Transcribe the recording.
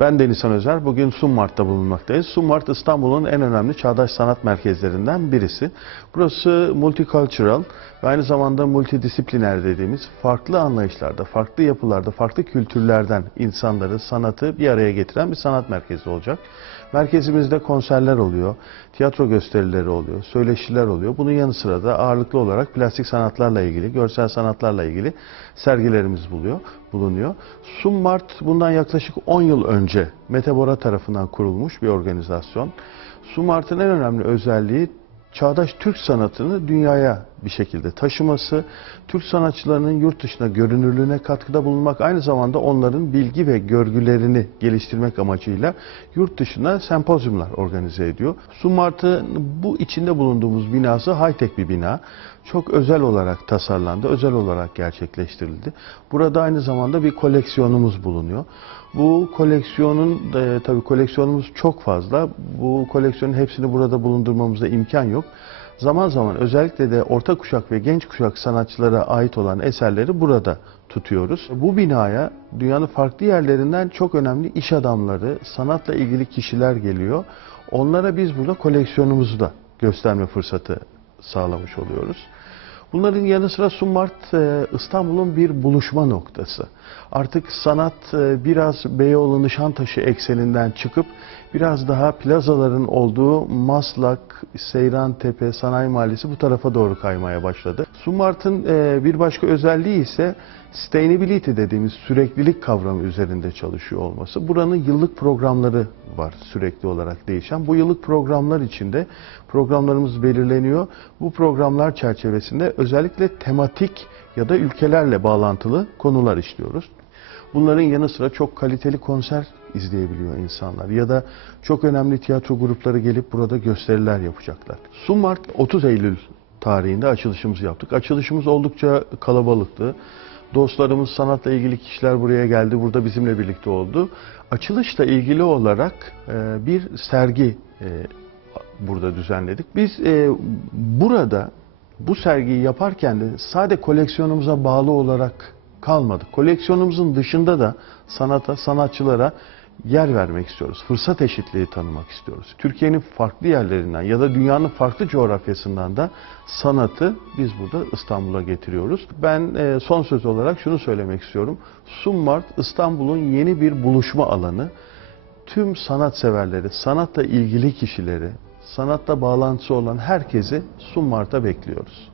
Ben Denizhan Özer. Bugün Sunmart'ta bulunmaktayız. Sunmart İstanbul'un en önemli çağdaş sanat merkezlerinden birisi. Burası multicultural ve aynı zamanda multidisipliner dediğimiz farklı anlayışlarda, farklı yapılarda, farklı kültürlerden insanları, sanatı bir araya getiren bir sanat merkezi olacak. Merkezimizde konserler oluyor, tiyatro gösterileri oluyor, söyleşiler oluyor. Bunun yanı sıra da ağırlıklı olarak plastik sanatlarla ilgili, görsel sanatlarla ilgili sergilerimiz buluyor, bulunuyor. Summart bundan yaklaşık 10 yıl önce Metabora tarafından kurulmuş bir organizasyon. Summart'ın en önemli özelliği çağdaş Türk sanatını dünyaya bir şekilde taşıması, Türk sanatçılarının yurt dışına görünürlüğüne katkıda bulunmak, aynı zamanda onların bilgi ve görgülerini geliştirmek amacıyla yurt dışına sempozyumlar organize ediyor. Sumart'ın bu içinde bulunduğumuz binası high-tech bir bina. Çok özel olarak tasarlandı, özel olarak gerçekleştirildi. Burada aynı zamanda bir koleksiyonumuz bulunuyor. Bu koleksiyonun, e, tabii koleksiyonumuz çok fazla. Bu koleksiyonun hepsini burada bulundurmamıza imkan yok. Zaman zaman özellikle de orta kuşak ve genç kuşak sanatçılara ait olan eserleri burada tutuyoruz. Bu binaya dünyanın farklı yerlerinden çok önemli iş adamları, sanatla ilgili kişiler geliyor. Onlara biz burada koleksiyonumuzu da gösterme fırsatı sağlamış oluyoruz. Bunların yanı sıra Summart e, İstanbul'un bir buluşma noktası. Artık sanat e, biraz Beyoğlu Nişantaşı ekseninden çıkıp biraz daha plazaların olduğu Maslak, Seyrantepe, Sanayi Mahallesi bu tarafa doğru kaymaya başladı. Summart'ın e, bir başka özelliği ise sustainability dediğimiz süreklilik kavramı üzerinde çalışıyor olması. Buranın yıllık programları var sürekli olarak değişen. Bu yıllık programlar içinde programlarımız belirleniyor. Bu programlar çerçevesinde özellikle tematik ya da ülkelerle bağlantılı konular işliyoruz. Bunların yanı sıra çok kaliteli konser izleyebiliyor insanlar ya da çok önemli tiyatro grupları gelip burada gösteriler yapacaklar. Summart 30 Eylül tarihinde açılışımızı yaptık. Açılışımız oldukça kalabalıktı. Dostlarımız, sanatla ilgili kişiler buraya geldi, burada bizimle birlikte oldu. Açılışla ilgili olarak e, bir sergi e, burada düzenledik. Biz e, burada bu sergiyi yaparken de sade koleksiyonumuza bağlı olarak kalmadık. Koleksiyonumuzun dışında da sanata, sanatçılara yer vermek istiyoruz. Fırsat eşitliği tanımak istiyoruz. Türkiye'nin farklı yerlerinden ya da dünyanın farklı coğrafyasından da sanatı biz burada İstanbul'a getiriyoruz. Ben e, son söz olarak şunu söylemek istiyorum. Summart İstanbul'un yeni bir buluşma alanı. Tüm sanat severleri, sanatla ilgili kişileri, sanatla bağlantısı olan herkesi Summart'a bekliyoruz.